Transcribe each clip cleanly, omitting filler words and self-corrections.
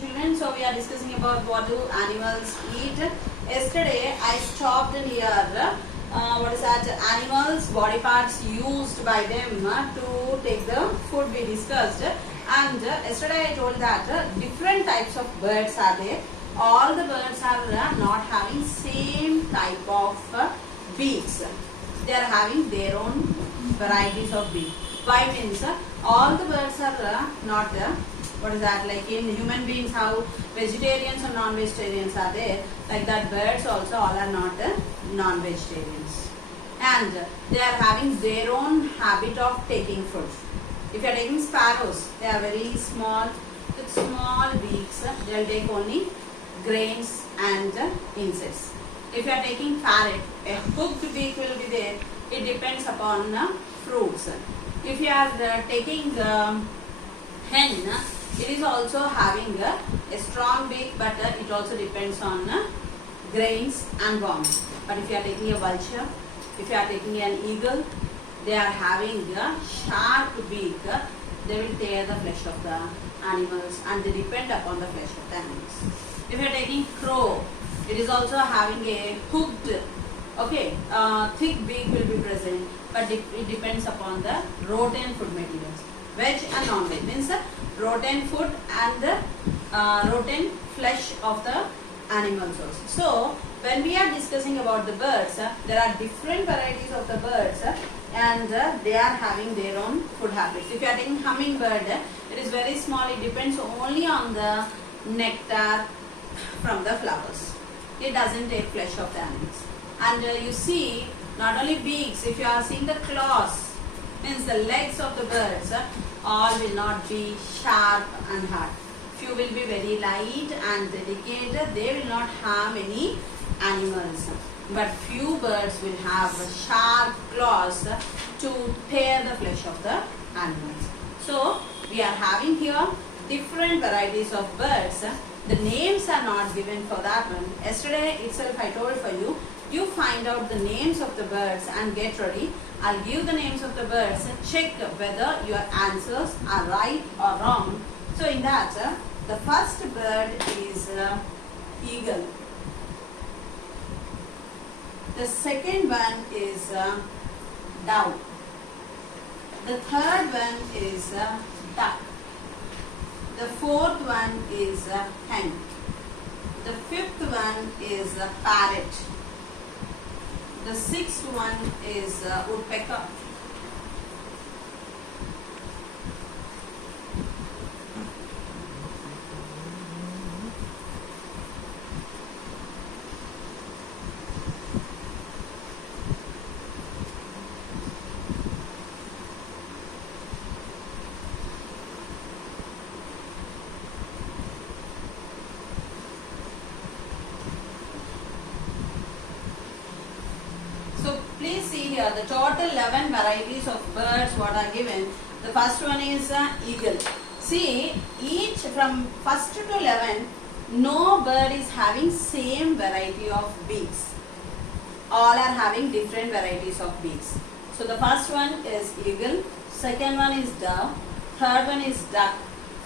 Children, so we are discussing about what do animals eat. Yesterday I stopped here. What is that? Animals body parts used by them to take the food we discussed. And yesterday I told that different types of birds are there. All the birds are not having same type of beaks. They are having their own varieties of beak. Why means all the birds are not what is that, like in human beings how vegetarians or non-vegetarians are there, like that birds also all are not non-vegetarians, and they are having their own habit of taking food. If you are taking sparrows, they are very small with small beaks. They will take only grains and insects. If you are taking parrot, a hooked beak will be there. It depends upon fruits. If you are taking hen, it is also having a strong beak, but it also depends on grains and worms. But if you are taking a vulture, if you are taking an eagle, they are having a sharp beak. They will tear the flesh of the animals, and they depend upon the flesh of the animals. If you are taking crow, it is also having a hooked, thick beak will be present, but it depends upon the rodent food materials. Veg and non-veg means the rodent food and the rodent flesh of the animals also. So when we are discussing about the birds, there are different varieties of the birds and they are having their own food habits. If you are taking hummingbird, it is very small. It depends only on the nectar from the flowers. It doesn't take flesh of the animals. And you see, not only beaks, if you are seeing the claws, means the legs of the birds, all will not be sharp and hard. Few will be very light and delicate. They will not harm any animals. But few birds will have sharp claws to tear the flesh of the animals. So we are having here different varieties of birds. The names are not given for that one. Yesterday itself I told for you. You find out the names of the birds and get ready. I'll give the names of the birds and check whether your answers are right or wrong. So in that, the first bird is eagle. The second one is dove. The third one is duck. The fourth one is hen. The fifth one is parrot. The sixth one is woodpecker. So please see here the total 11 varieties of birds what are given. The first one is eagle. See, each from first to 11, no bird is having same variety of beaks. All are having different varieties of beaks. So the first one is eagle, second one is dove, third one is duck,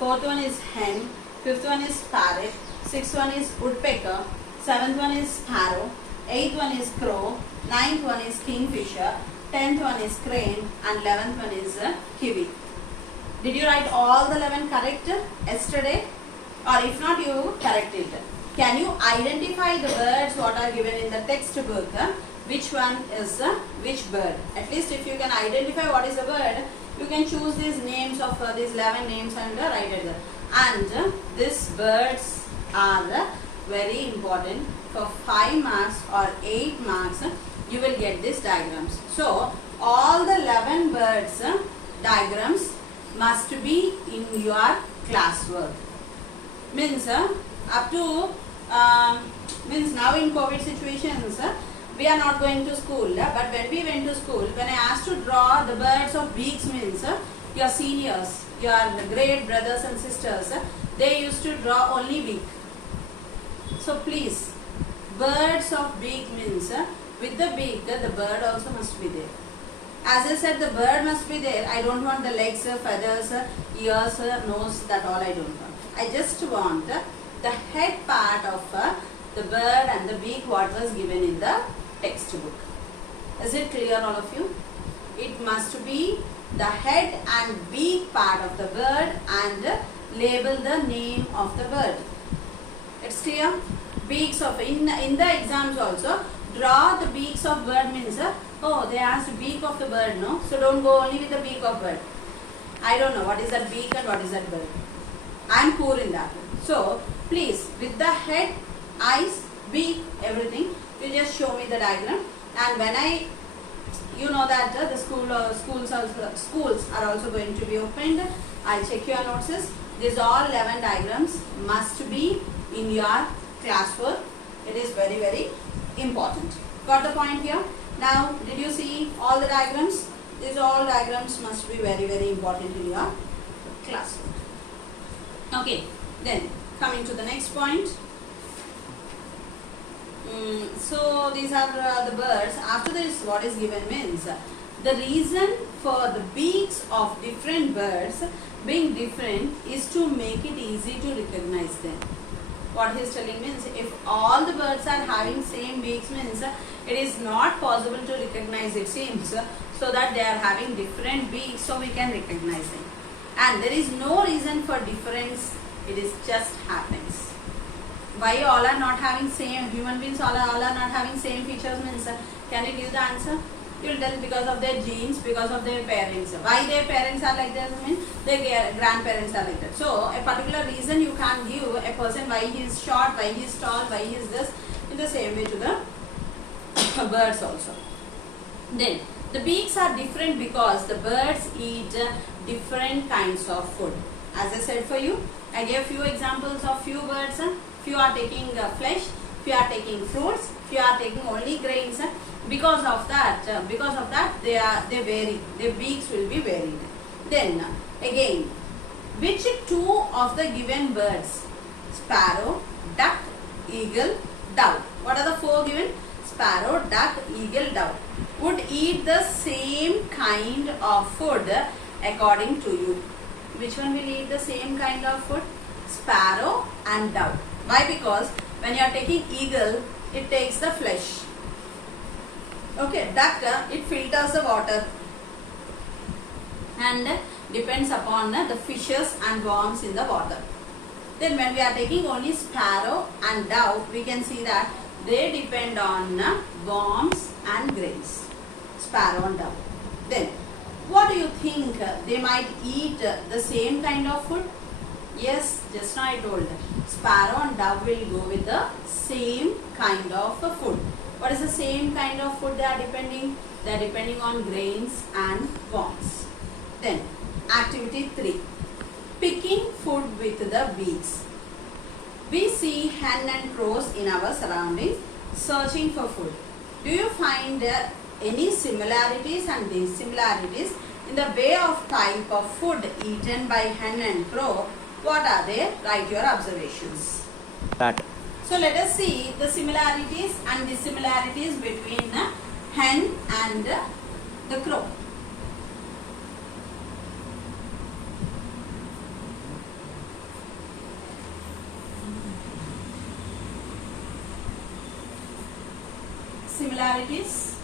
fourth one is hen, fifth one is parrot, sixth one is woodpecker, seventh one is sparrow, eighth one is crow, ninth one is kingfisher, 10th one is crane, and 11th one is kiwi. Did you write all the 11 correct yesterday? Or if not, you correct it. Can you identify the birds what are given in the textbook? Which one is which bird? At least if you can identify what is the bird, you can choose these names of these 11 names and write it there. And these birds are very important. For 5 marks or 8 marks, you will get these diagrams. So all the 11 birds diagrams must be in your classwork. Means up to means now in COVID situations we are not going to school, but when we went to school, when I asked to draw the birds of beaks, means your seniors, your great brothers and sisters, they used to draw only beak. So please, birds of beak means with the beak, the bird also must be there. As I said, the bird must be there. I don't want the legs, feathers, ears, nose, that all I don't want. I just want the head part of the bird and the beak what was given in the textbook. Is it clear, all of you? It must be the head and beak part of the bird and label the name of the bird. It's clear? Beaks of, in the exams also, draw the beaks of bird means, oh, they asked beak of the bird, no? So don't go only with the beak of bird. I don't know what is that beak and what is that bird. I am poor in that. So please, with the head, eyes, beak, everything, you just show me the diagram. And when you know that the schools are also going to be opened, I'll check your notes. These all 11 diagrams must be in your classwork. It is very, very important. Got the point here? Now, did you see all the diagrams? These all diagrams must be very, very important in your classwork. Okay, then coming to the next point. So these are the birds. After this, what is given means the reason for the beaks of different birds being different is to make it easy to recognize them. What he is telling means, if all the birds are having same beaks means it is not possible to recognize, it seems, so that they are having different beaks, so we can recognize them. And there is no reason for difference, it is just happens. Why all are not having same, human beings all are not having same features means, can you give the answer? You will tell because of their genes, because of their parents. Why their parents are like that? I mean, their grandparents are like that. So a particular reason you can't give a person why he is short, why he is tall, why he is this, in the same way to the birds also. Then the beaks are different because the birds eat different kinds of food. As I said for you, I gave few examples of few birds. Few are taking flesh, few are taking fruits, few are taking only grains. Because of that, they vary. Their beaks will be varied. Then again, which two of the given birds, sparrow, duck, eagle, dove, what are the four given? Sparrow, duck, eagle, dove, would eat the same kind of food according to you? Which one will eat the same kind of food? Sparrow and dove. Why? Because when you are taking eagle, it takes the flesh. Okay, duck, it filters the water and depends upon the fishes and worms in the water. Then when we are taking only sparrow and dove, we can see that they depend on worms and grains. Sparrow and dove. Then what do you think? They might eat the same kind of food? Yes, just now I told. Sparrow and dove will go with the same kind of food. What is the same kind of food they are depending? They are depending on grains and worms. Then activity 3. Picking food with the beaks. We see hen and crows in our surroundings searching for food. Do you find any similarities and dissimilarities in the way of type of food eaten by hen and crow? What are they? Write your observations. That. So let us see the similarities and dissimilarities between hen and the crow. Similarities.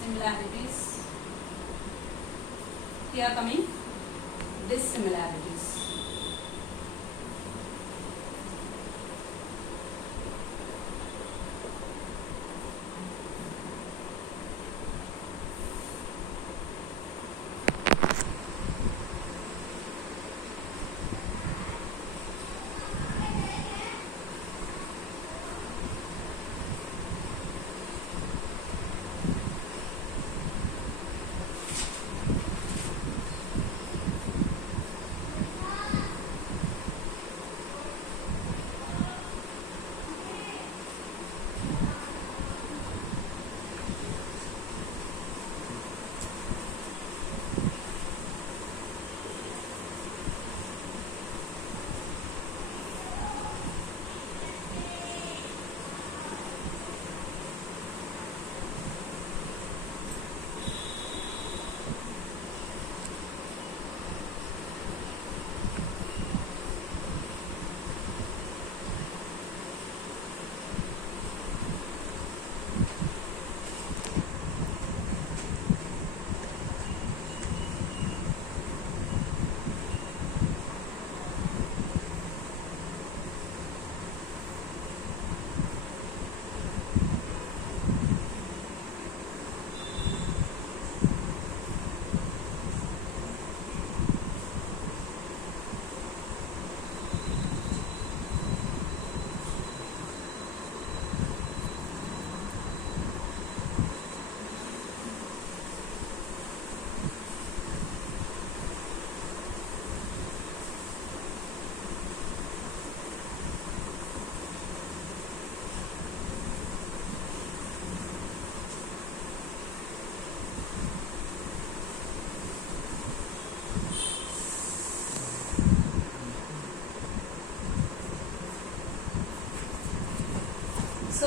Similarities. Here coming dissimilarities.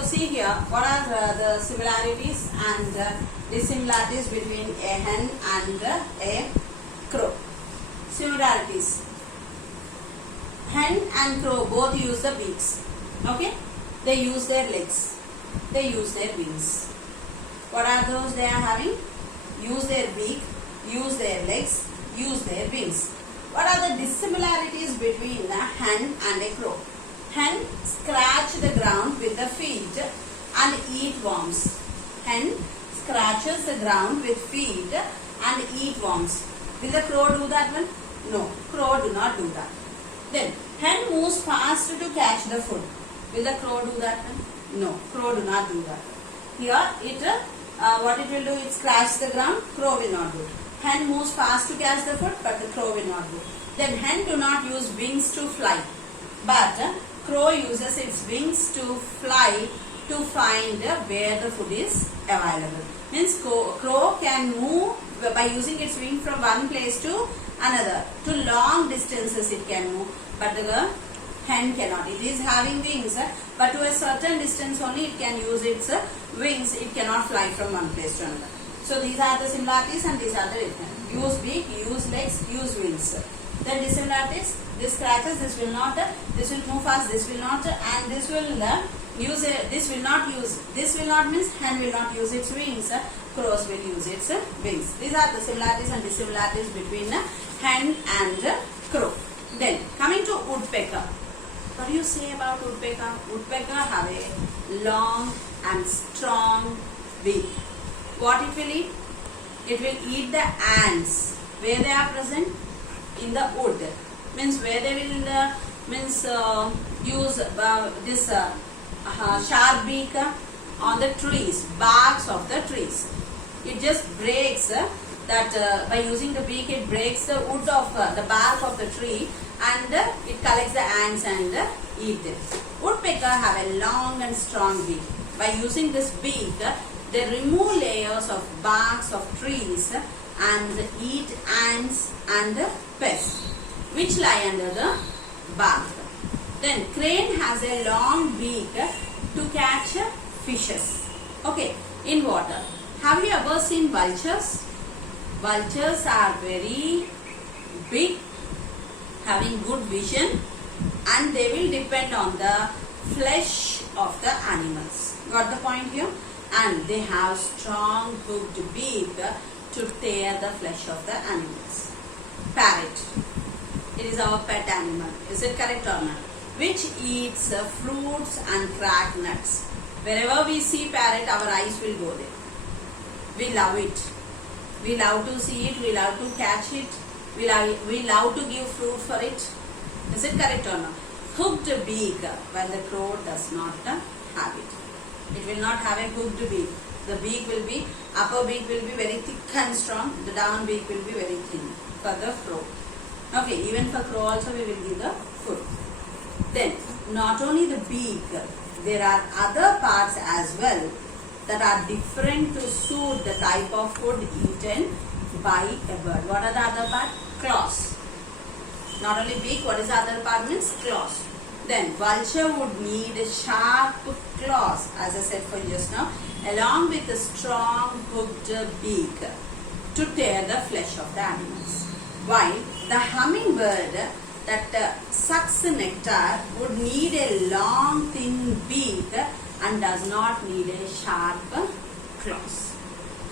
see here, what are the similarities and dissimilarities between a hen and a crow? Similarities. Hen and crow both use the beaks. Okay? They use their legs. They use their wings. What are those they are having? Use their beak, use their legs, use their wings. What are the dissimilarities between a hen and a crow? Hen scratch the ground with the feet and eat worms. Hen scratches the ground with feet and eat worms. Will the crow do that one? No, crow do not do that. Then hen moves fast to catch the food. Will the crow do that one? No, crow do not do that. Here it what it will do, it scratch the ground, crow will not do. Hen moves fast to catch the food, but the crow will not do. Then hen do not use wings to fly, but crow uses its wings to fly to find where the food is available. Means crow can move by using its wing from one place to another. To long distances it can move, but the hen cannot. It is having wings, but to a certain distance only it can use its wings. It cannot fly from one place to another. So these are the similarities and these are the differences. Use beak, use legs, use wings. Then dissimilarities, this scratches, this will not, this will move fast, this will not, and this will use, this will not use, this will not means hen will not use its wings, crows will use its wings. These are the similarities and dissimilarities between hen and crow. Then coming to woodpecker. What do you say about woodpecker? Woodpecker have a long and strong beak. What it will eat? It will eat the ants. Where they are present? In the wood. Means where they will use this sharp beak on the trees, barks of the trees. It just breaks that by using the beak, it breaks the wood of the bark of the tree, and it collects the ants and eat them. Woodpecker have a long and strong beak. By using this beak, they remove layers of barks of trees and eat ants and pests which lie under the bark. Then crane has a long beak to catch fishes. Okay, in water. Have you ever seen vultures? Vultures are very big, having good vision, and they will depend on the flesh of the animals. Got the point here? And they have strong hooked beak to tear the flesh of the animals. Parrot. It is our pet animal. Is it correct or not? Which eats fruits and cracked nuts. Wherever we see parrot, our eyes will go there. We love it. We love to see it. We love to catch it. We love to give fruit for it. Is it correct or not? Hooked beak, while the crow does not have it. It will not have a hooked beak. The beak will be, upper beak will be very thick and strong. The down beak will be very thin for the crow. Okay, even for crow also we will give the food. Then, not only the beak, there are other parts as well that are different to suit the type of food eaten by a bird. What are the other parts? Claws. Not only beak, what is the other part means? Claws. Then vulture would need sharp claws, as I said for just now, along with a strong hooked beak to tear the flesh of the animals. While the hummingbird that sucks nectar would need a long thin beak and does not need a sharp claws.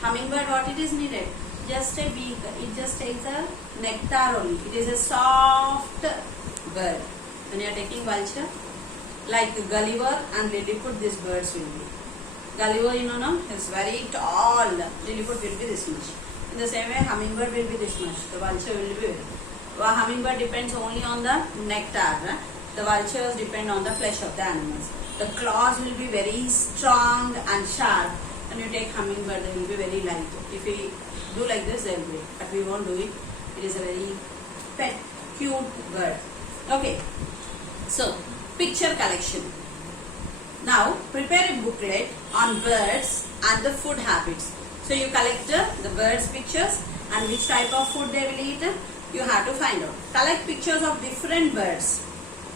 Hummingbird, what it is needed? Just a beak. It just takes a nectar only. It is a soft bird. When you are taking vulture, like Gulliver and Lilliput, these birds will be. Gulliver, you know, no, is very tall. Lilliput will be this much. In the same way, hummingbird will be this much. The vulture will be. Hummingbird depends only on the nectar. The vultures depend on the flesh of the animals. The claws will be very strong and sharp. When you take hummingbird, they will be very light. If we do like this, they will be. But we won't do it. It is a very pet, cute bird. Okay. So, picture collection. Now, prepare a booklet on birds and the food habits. So, you collect the birds' pictures and which type of food they will eat. You have to find out. Collect pictures of different birds.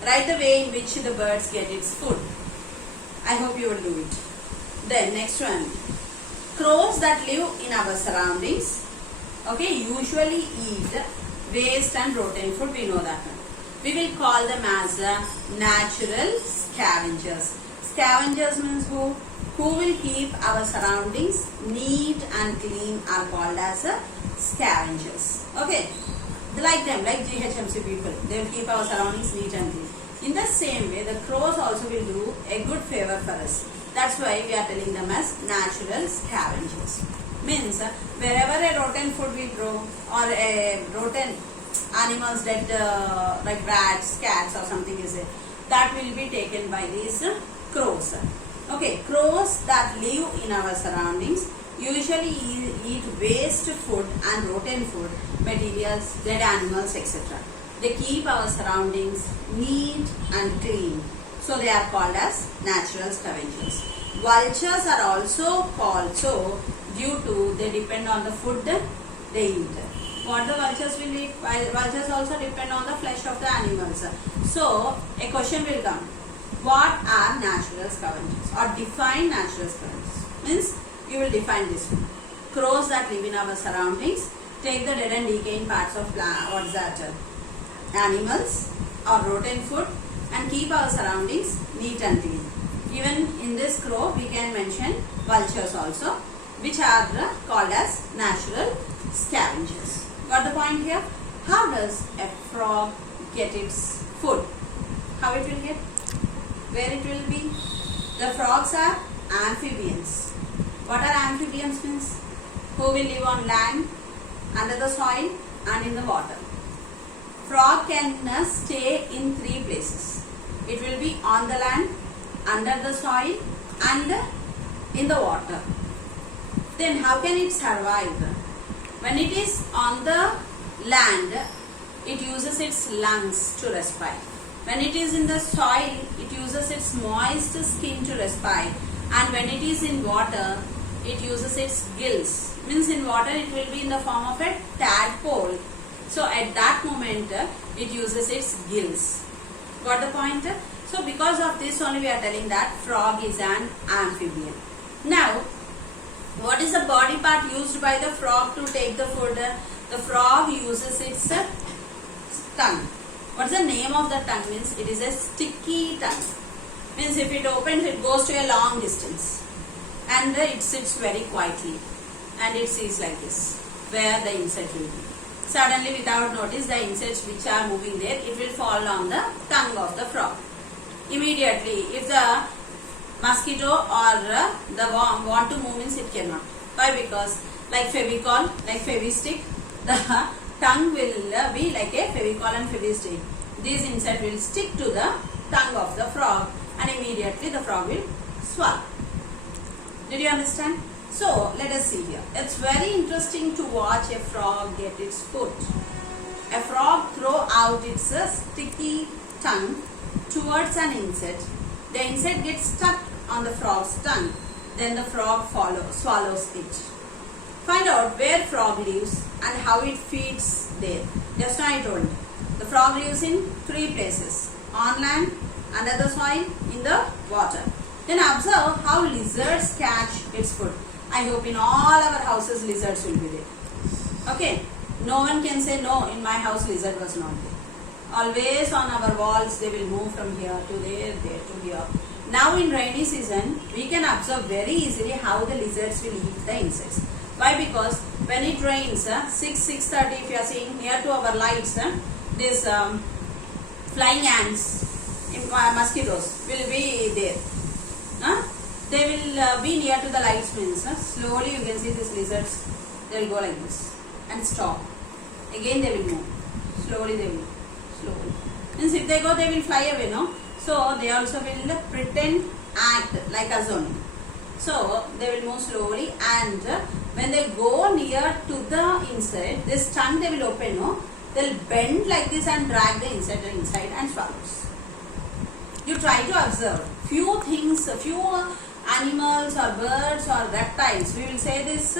Write the way in which the birds get its food. I hope you will do it. Then next one, crows that live in our surroundings, okay, usually eat waste and rotten food. We know that one. We will call them as natural scavengers. Scavengers means who? Who will keep our surroundings neat and clean are called as scavengers. Okay, like them, like GHMC people, they will keep our surroundings neat and clean. In the same way, the crows also will do a good favor for us. That's why we are telling them as natural scavengers. Means wherever a rotten food we grow or a rotten animals dead like rats, cats or something is there, that will be taken by these crows. Okay, crows that live in our surroundings usually eat waste food and rotten food materials, dead animals, etc. They keep our surroundings neat and clean. So they are called as natural scavengers. Vultures are also called so due to they depend on the food they eat. What the vultures will eat? Vultures also depend on the flesh of the animals. So a question will come. What are natural scavengers or define natural scavengers? Means you will define this one. Crows that live in our surroundings take the dead and decaying parts of what is that? Animals or rotten food and keep our surroundings neat and clean. Even in this crow we can mention vultures also, which are called as natural scavengers. Got the point here? How does a frog get its food? How it will get? Where it will be? The frogs are amphibians. What are amphibians means? Who will live on land, under the soil and in the water. Frog can stay in three places. It will be on the land, under the soil and in the water. Then how can it survive? When it is on the land, it uses its lungs to respire. When it is in the soil, it uses its moist skin to respire. And when it is in water, it uses its gills. Means in water it will be in the form of a tadpole. So at that moment it uses its gills. Got the point? So because of this only we are telling that frog is an amphibian. Now, what is the body part used by the frog to take the food? The frog uses its tongue. What's the name of the tongue? Means it is a sticky tongue. Means if it opens, it goes to a long distance and it sits very quietly and it sees like this where the insect will be. Suddenly without notice the insects which are moving there, it will fall on the tongue of the frog. Immediately if the mosquito or the worm want to move, means it cannot. Why? Because like Fevicol, like Fevistick, the tongue will be like a Fevicol and Fevistick. These insect will stick to the tongue of the frog and immediately the frog will swallow. Did you understand? So let us see here. It's very interesting to watch a frog get its food. A frog throw out its sticky tongue towards an insect. The insect gets stuck on the frog's tongue. Then the frog swallows it. Find out where frog lives and how it feeds there. Just now I told you. The frog lives in three places. On land, under the soil, in the water. Then observe how lizards catch its food. I hope in all our houses lizards will be there. Okay. No one can say no, in my house lizard was not there. Always on our walls they will move from here to there to here. Now in rainy season we can observe very easily how the lizards will eat the insects. Why? Because when it rains 6:30 if you are seeing near to our lights, these flying ants, mosquitoes will be there. They will be near to the lights means slowly you can see these lizards, they will go like this and stop. Again they will move. Slowly they will. Slowly. Means if they go they will fly away, no? So they also will pretend act like us only. So they will move slowly and when they go near to the insect, this tongue they will open, no? They will bend like this and drag the insect inside and swallows. You try to observe few things, few animals or birds or reptiles. We will say this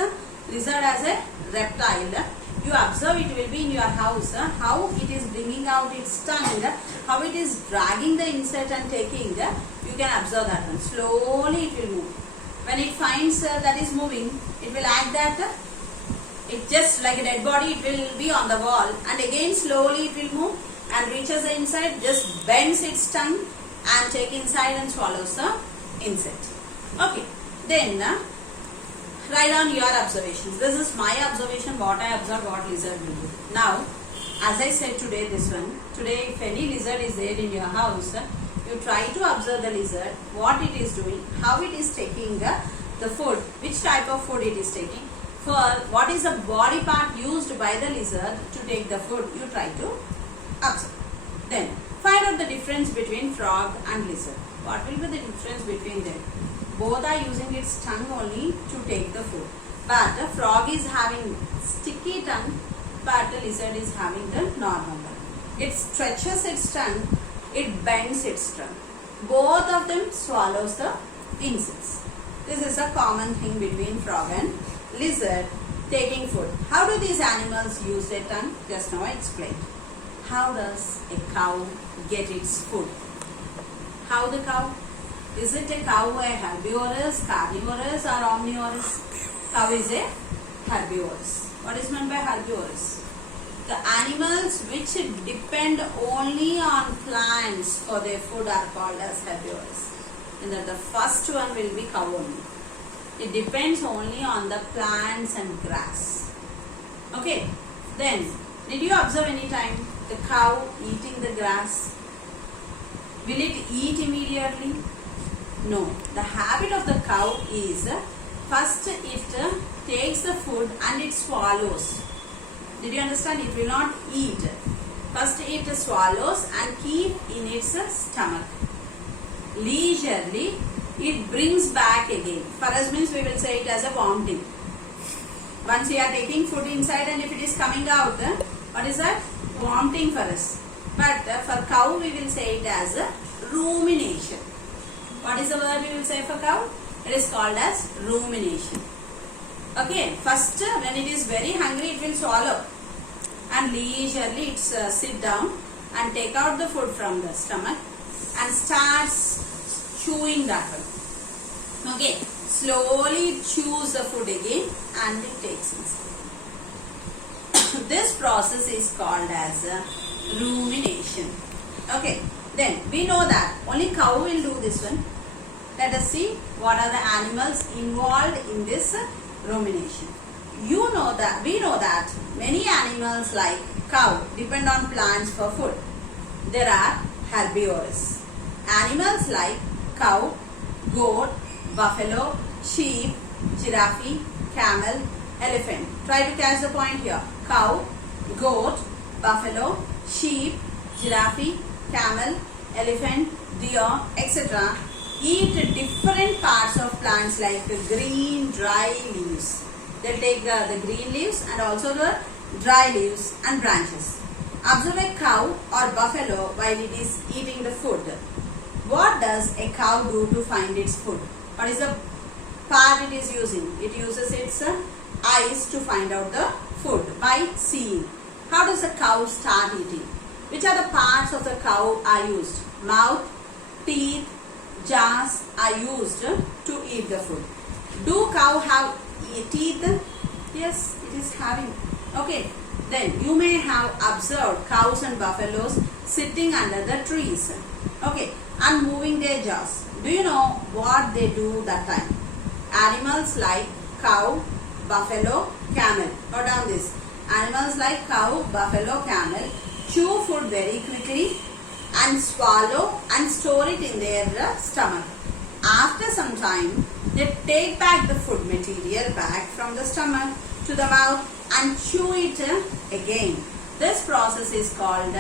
lizard as a reptile. You observe it will be in your house, how it is bringing out its tongue, how it is dragging the insect and taking. You can observe that one. Slowly it will move. When it finds that is moving, it will act that it just like a dead body, it will be on the wall, and again slowly it will move and reaches the inside, just bends its tongue and take inside and swallows the insect. Okay, then write down your observations. This is my observation, what I observed, what lizard will do. Now, as I said today, today if any lizard is there in your house, you try to observe the lizard, what it is doing, how it is taking the food, which type of food it is taking. For what is the body part used by the lizard to take the food, you try to observe. Then find out the difference between frog and lizard. What will be the difference between them? Both are using its tongue only to take the food. But a frog is having sticky tongue, but the lizard is having the normal tongue. It stretches its tongue, it bends its tongue. Both of them swallows the insects. This is a common thing between frog and lizard taking food. How do these animals use their tongue? Just now I explained. How does a cow get its food? How the cow? Is it a cow a herbivorous, carnivorous or omnivorous? Cow is a herbivorous. What is meant by herbivorous? The animals which depend only on plants for their food are called as herbivorous. And the first one will be cow only. It depends only on the plants and grass. Okay. Then, did you observe any time the cow eating the grass? Will it eat immediately? No. The habit of the cow is first it takes the food and it swallows. Did you understand? It will not eat. First it swallows and keep in its stomach. Leisurely it brings back again. For us means we will say it as a vomiting. Once we are taking food inside and if it is coming out, what is that? Vomiting for us. But for cow we will say it as a rumination. What is the word we will say for cow? It is called as rumination. Okay, first when it is very hungry it will swallow and leisurely it sit down and take out the food from the stomach and starts chewing that one. Okay, slowly it chews the food again and it takes inside. This process is called as rumination. Okay, then we know that only cow will do this one. Let us see what are the animals involved in this rumination. We know that many animals like cow depend on plants for food. There are herbivores. Animals like cow, goat, buffalo, sheep, giraffe, camel, elephant. Try to catch the point here. Cow, goat, buffalo, sheep, giraffe, camel, elephant, deer, etc. eat different parts of plants like the green, dry leaves. They'll take the green leaves and also the dry leaves and branches. Observe a cow or buffalo while it is eating the food. What does a cow do to find its food? What is the part it is using? It uses its eyes to find out the food by seeing. How does a cow start eating? Which are the parts of the cow are used? Mouth, teeth, jaws are used to eat the food. Do cow have teeth? Yes, it is having. Okay, then you may have observed cows and buffaloes sitting under the trees. Okay, and moving their jaws. Do you know what they do that time? Animals like cow, buffalo, camel. Note down this. Animals like cow, buffalo, camel chew food very quickly and swallow and store it in their stomach. After some time, they take back the food material back from the stomach to the mouth and chew it again. This process is called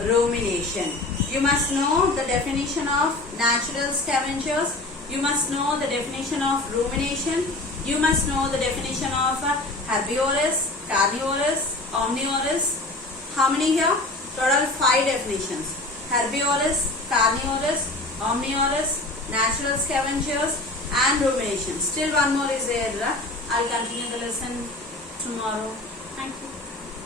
rumination. You must know the definition of natural scavengers. You must know the definition of rumination. You must know the definition of herbivorous, carnivorous, omnivorous. How many here? Total 5 definitions. Herbivorous, carnivorous, omnivorous, natural scavengers and rumination. Still one more is there. I'll continue the lesson tomorrow.